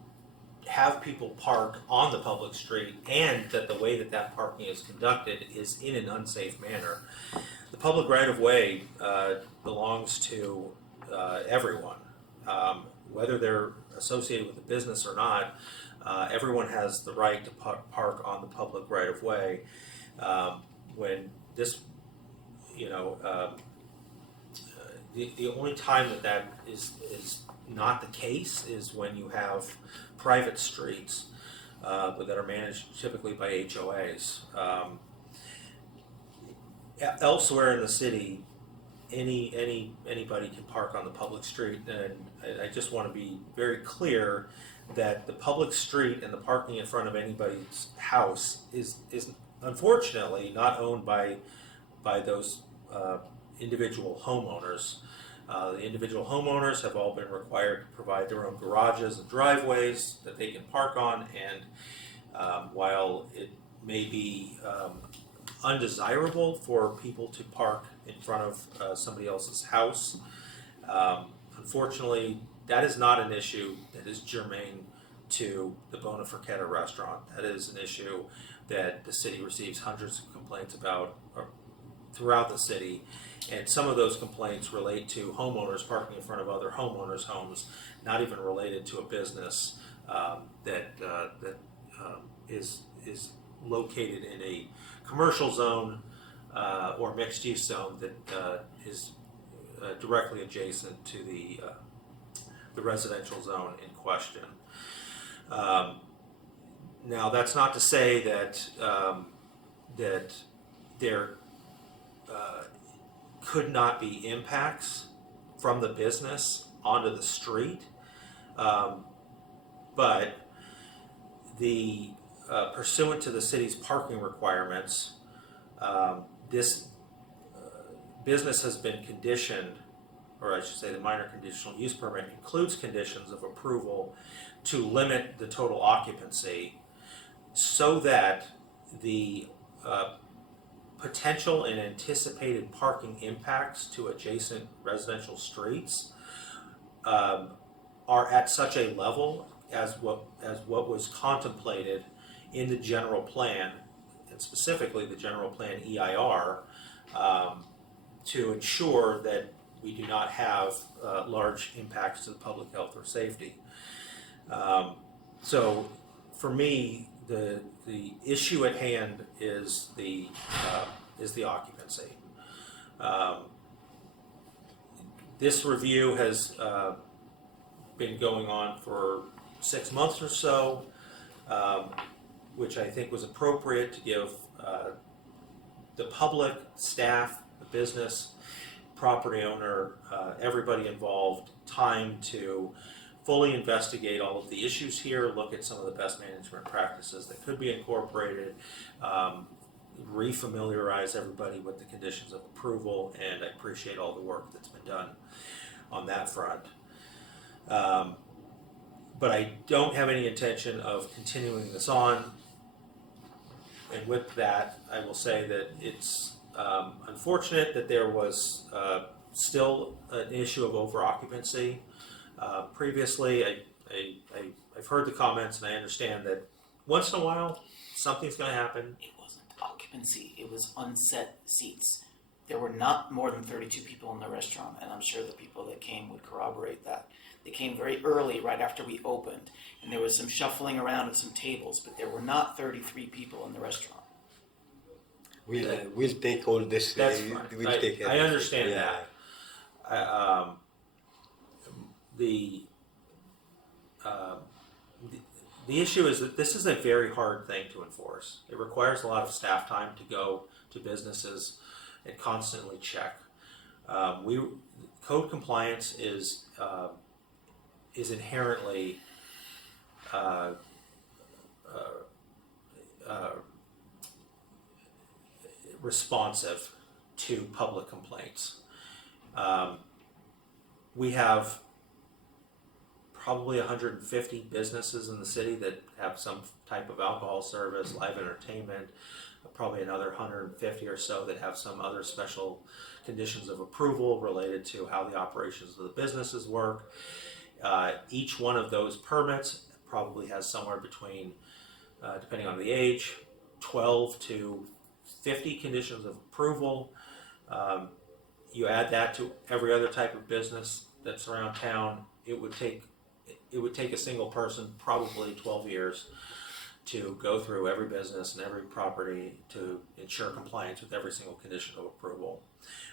have people park on the public street, and that the way that that parking is conducted is in an unsafe manner. The public right-of-way belongs to everyone, whether they're associated with a business or not. Everyone has the right to park on the public right-of-way. When this, the only time that is not the case is when you have private streets that are managed typically by HOAs. Elsewhere in the city, anybody can park on the public street, and I just want to be very clear that the public street and the parking in front of anybody's house is unfortunately not owned by those individual homeowners. The individual homeowners have all been required to provide their own garages and driveways that they can park on, and while it may be undesirable for people to park in front of somebody else's house, unfortunately that is not an issue that is germane to the Bona Forchetta restaurant. That is an issue that the city receives hundreds of complaints about throughout the city, and some of those complaints relate to homeowners parking in front of other homeowners' homes, not even related to a business that is located in a commercial zone or mixed-use zone that is directly adjacent to the residential zone in question. Now, that's not to say that that there could not be impacts from the business onto the street, but the pursuant to the city's parking requirements, this business has been conditioned, or I should say the minor conditional use permit includes conditions of approval to limit the total occupancy so that the potential and anticipated parking impacts to adjacent residential streets are at such a level as what was contemplated in the general plan, and specifically the general plan EIR, to ensure that we do not have large impacts to the public health or safety. So for me, the issue at hand is the occupancy. This review has been going on for 6 months or so, which I think was appropriate to give the public, staff, the business, property owner, everybody involved time to fully investigate all of the issues here, look at some of the best management practices that could be incorporated, refamiliarize everybody with the conditions of approval, and I appreciate all the work that's been done on that front. But I don't have any intention of continuing this on, and with that, I will say that it's unfortunate that there was still an issue of over-occupancy. Previously, I've heard the comments, and I understand that once in a while, something's going to happen. It wasn't occupancy, it was unset seats. There were not more than 32 people in the restaurant, and I'm sure the people that came would corroborate that. They came very early, right after we opened, and there was some shuffling around at some tables, but there were not 33 people in the restaurant. We'll take all this. That's fine. We'll take I everything. understand Yeah. that. The issue is that this is a very hard thing to enforce. It requires a lot of staff time to go to businesses and constantly check. Code compliance is inherently responsive to public complaints. We have probably 150 businesses in the city that have some type of alcohol service, live entertainment, probably another 150 or so that have some other special conditions of approval related to how the operations of the businesses work. Each one of those permits probably has somewhere between, depending on the age, 12 to 50 conditions of approval. You add that to every other type of business that's around town, it would take a single person probably 12 years to go through every business and every property to ensure compliance with every single condition of approval.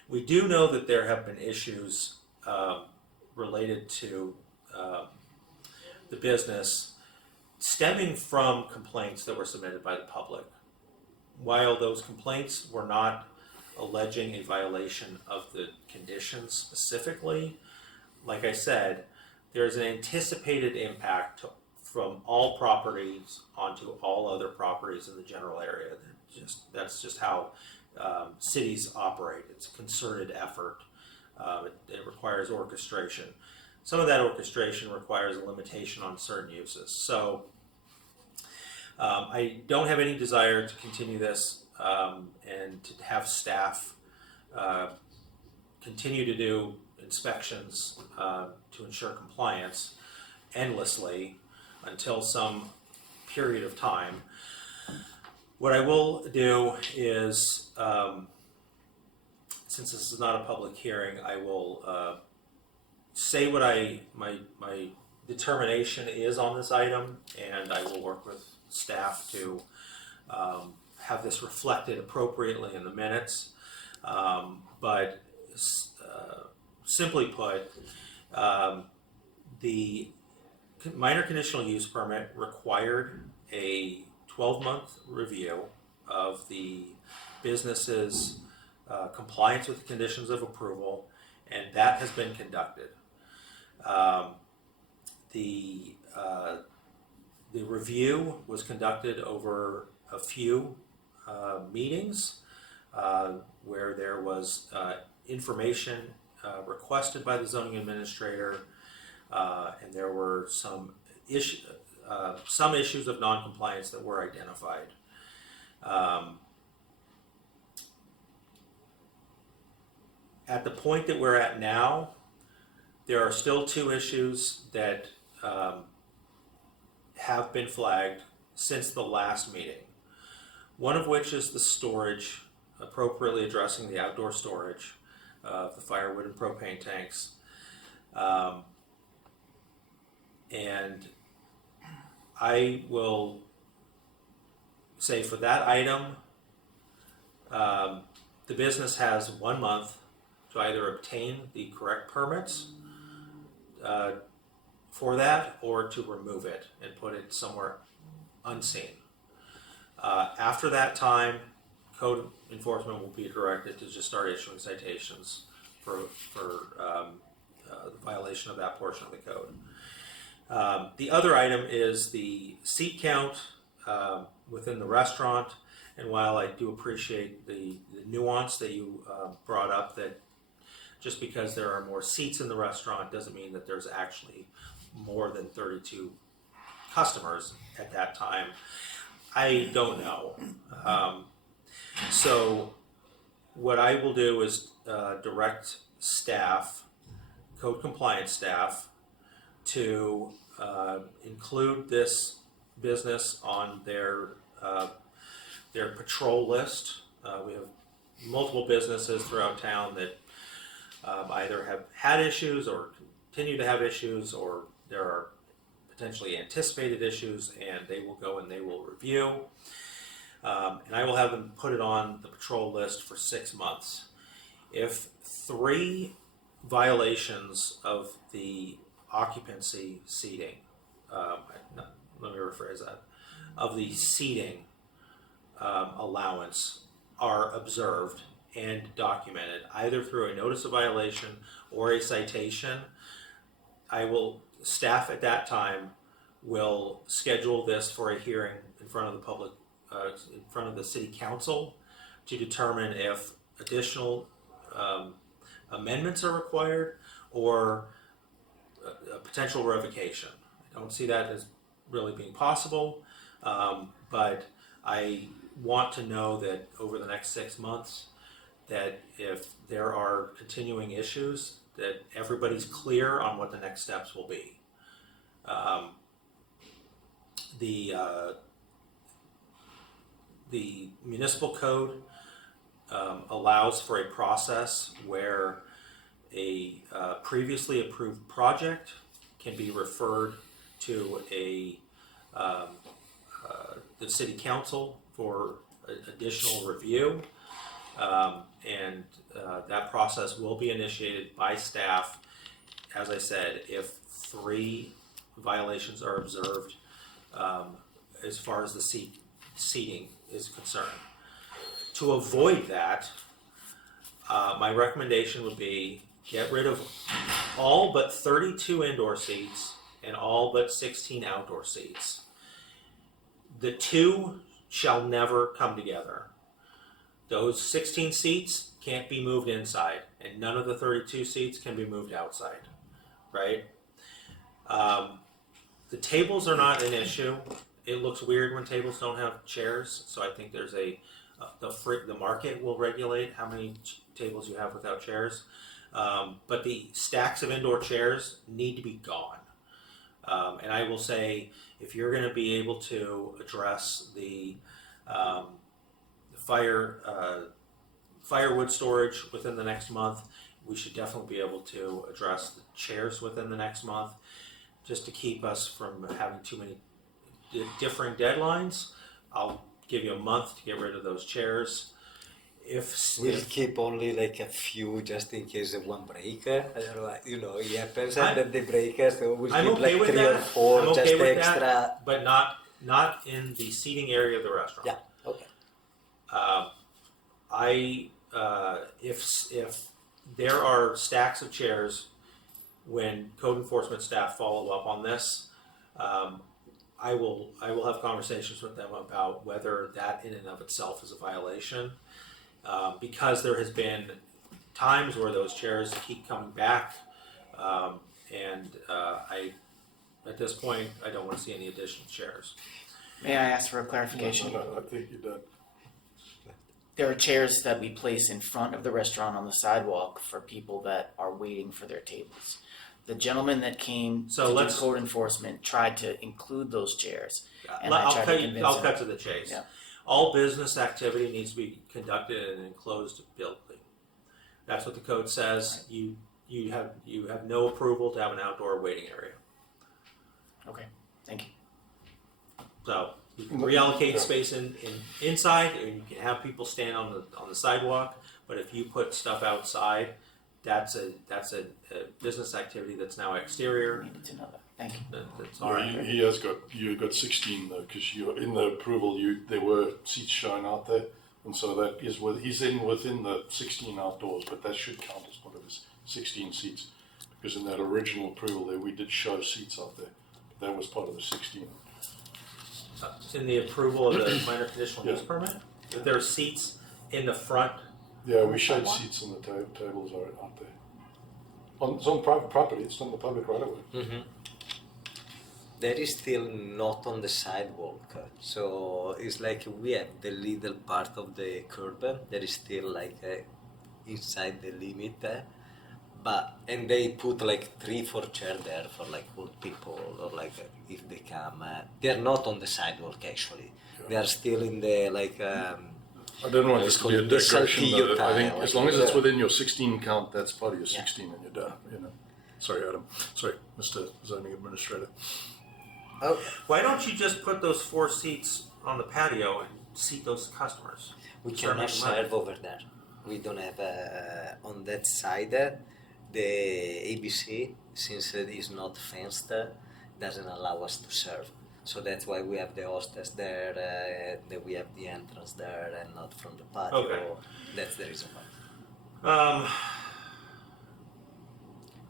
We do know that there have been issues related to the business stemming from complaints that were submitted by the public. While those complaints were not alleging a violation of the conditions specifically, like I said, there's an anticipated impact from all properties onto all other properties in the general area. That's just how cities operate. It's a concerted effort. It requires orchestration. Some of that orchestration requires a limitation on certain uses. So I don't have any desire to continue this and to have staff continue to do inspections to ensure compliance endlessly until some period of time. What I will do is, since this is not a public hearing, I will say what my determination is on this item, and I will work with staff to have this reflected appropriately in the minutes. But simply put, the minor conditional use permit required a 12-month review of the business's compliance with the conditions of approval, and that has been conducted. The review was conducted over a few meetings where there was information requested by the zoning administrator, and there were some issues of noncompliance that were identified. At the point that we're at now, there are still two issues that have been flagged since the last meeting. One of which is the storage, appropriately addressing the outdoor storage of the firewood and propane tanks. And I will say for that item, the business has 1 month to either obtain the correct permits for that or to remove it and put it somewhere unseen. After that time, code enforcement will be directed to just start issuing citations for the violation of that portion of the code. The other item is the seat count within the restaurant, and while I do appreciate the nuance that you brought up, that just because there are more seats in the restaurant doesn't mean that there's actually more than 32 customers at that time. I don't know. So what I will do is direct staff, code compliance staff, to include this business on their patrol list. We have multiple businesses throughout town that either have had issues or continue to have issues, or there are potentially anticipated issues, and they will go and they will review. And I will have them put it on the patrol list for 6 months. If 3 violations of the occupancy seating, let me rephrase that, of the seating allowance are observed and documented, either through a notice of violation or a citation, staff at that time will schedule this for a hearing in front of the public, in front of the city council, to determine if additional amendments are required or a potential revocation. I don't see that as really being possible, but I want to know that over the next 6 months, that if there are continuing issues, that everybody's clear on what the next steps will be. the municipal code allows for a process where a previously approved project can be referred to the city council for additional review. And that process will be initiated by staff, as I said, if 3 violations are observed as far as the seating is concerned. To avoid that, my recommendation would be get rid of all but 32 indoor seats and all but 16 outdoor seats. The 2 shall never come together. Those 16 seats can't be moved inside, and none of the 32 seats can be moved outside, right? The tables are not an issue. It looks weird when tables don't have chairs, so I think there's the market will regulate how many tables you have without chairs. But the stacks of indoor chairs need to be gone. And I will say, if you're going to be able to address the firewood storage within the next month, we should definitely be able to address the chairs within the next month, just to keep us from having too many differing deadlines. I'll give you a month to get rid of those chairs. We'll keep only like a few just in case of one break. I don't know, it happens I'm- and then they break us, so we'll I'm keep okay like with 3 or that. 4 I'm okay just with extra. that, but not in the seating area of the restaurant. Yeah, okay. If there are stacks of chairs, when code enforcement staff follow up on this, I will have conversations with them about whether that in and of itself is a violation, because there has been times where those chairs keep coming back, and at this point I don't want to see any additional chairs. May I ask for a clarification? No, I think you're done. There are chairs that we place in front of the restaurant on the sidewalk for people that are waiting for their tables. The gentleman that came So to do let's- code enforcement tried to include those chairs. And I'll I tried to cut convince I'll him. cut to the chase. Yeah. All business activity needs to be conducted in an enclosed building. That's what the code says. You have no approval to have an outdoor waiting area. Okay, thank you. So you can reallocate space inside, and you can have people stand on the sidewalk. But if you put stuff outside, that's a business activity that's now exterior. Needed to know that. Thank you. That's all right. You've got 16 though, because in the approval, there were seats shown out there. And so that is he's within the 16 outdoors, but that should count as part of his 16 seats. Because in that original approval there, we did show seats out there. But that was part of the 16. In the approval of the minor conditional use Yeah. permit, that there are seats in the front. Yeah, we showed seats on the tables out there. It's on private property, it's on the public right of way. Mm-hmm. That is still not on the sidewalk, so it's like we have the little part of the curb that is still like inside the limit, and they put like 3-4 chairs there for like old people or like if they come. They are not on the sidewalk actually. They are still in the like. I don't want It's this to be a called the digression, saltillo but I think tile, as like, long as it's yeah. within your 16 count, that's part of your Yeah. 16 and you're done, Sorry, Adam. Sorry, Mr. Zoning Administrator. Oh, Why don't you just put those 4 seats on the patio and seat those customers? we Start cannot making money. serve over there. We don't have on that side. The ABC, since it is not fenced, doesn't allow us to serve. So that's why we have the hostess there, that we have the entrance there, and not from the patio. Okay. That's the reason why.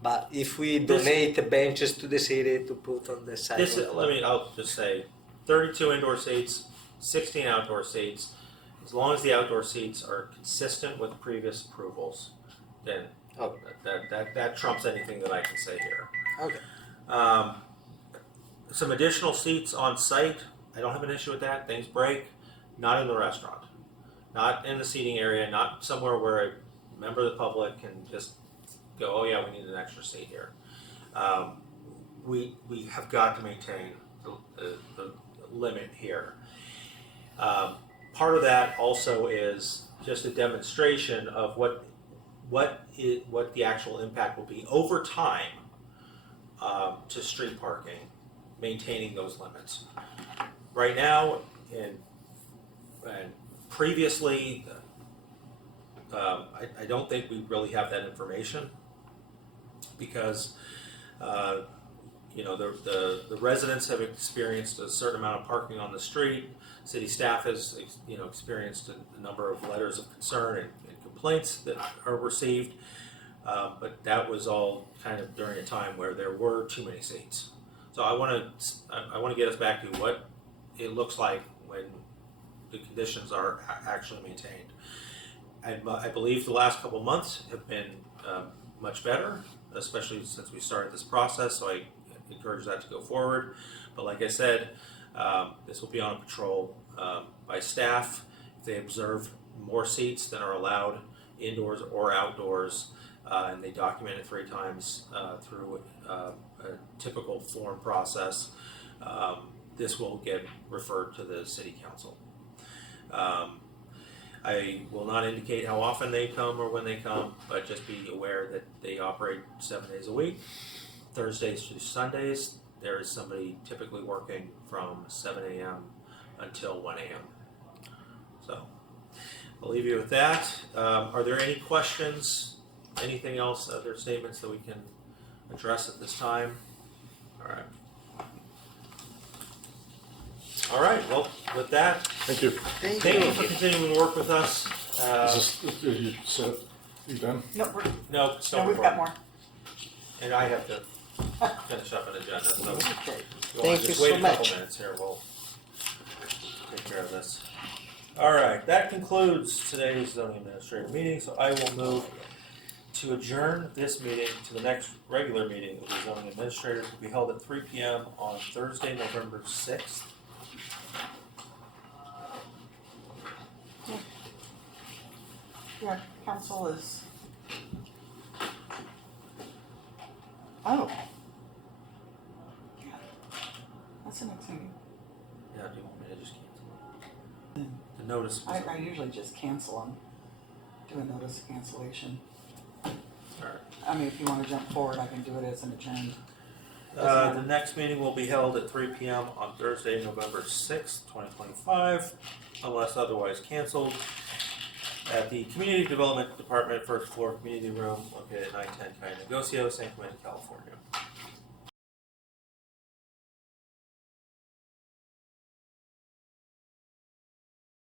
But if we This- donate benches to the city to put on the side, I'll just say, 32 indoor seats, 16 outdoor seats. As long as the outdoor seats are consistent with previous approvals, then that trumps anything that I can say here. okay. Some additional seats on site, I don't have an issue with that. Things break, not in the restaurant, not in the seating area, not somewhere where a member of the public can just go, oh yeah, we need an extra seat here. We have got to maintain the limit here. Part of that also is just a demonstration of what the actual impact will be over time to street parking, maintaining those limits. Right now, and previously, I don't think we really have that information because the residents have experienced a certain amount of parking on the street. City staff has experienced a number of letters of concern and complaints that are received, but that was all kind of during a time where there were too many seats. So I want to get us back to what it looks like when the conditions are actually maintained. I believe the last couple months have been much better, especially since we started this process, so I encourage that to go forward. But like I said, this will be on patrol by staff. If they observe more seats than are allowed indoors or outdoors, and they document it 3 times through a typical form process, this will get referred to the city council. I will not indicate how often they come or when they come, but just be aware that they operate 7 days a week, Thursdays through Sundays. There is somebody typically working from 7 a.m. until 1 a.m. So I'll leave you with that. Are there any questions? Anything else, other statements that we can address at this time? All right. All right, well, with that, Thank you. thank you for continuing to work with us. You said, you done? No, No, it's still we've got recording. more. And I have to finish up an agenda, so Okay. we'll Thank just you wait so a couple much. minutes here, we'll take care of this. All right, that concludes today's zoning administrator meeting, so I will move to adjourn this meeting to the next regular meeting of the zoning administrator to be held at 3 p.m. on Thursday, November 6th. Yeah, council is. Oh. Yeah. That's the next meeting. Yeah, do you want me to just cancel it? The notice was I usually just cancel them. Do a notice of cancellation. Alright. I mean, if you wanna jump forward, I can do it as an adjourned. The next meeting will be held at 3 p.m. on Thursday, November 6th, 2025, unless otherwise canceled, at the Community Development Department, first floor community room, located at 910 Cayo Negocio, San Clemente, California.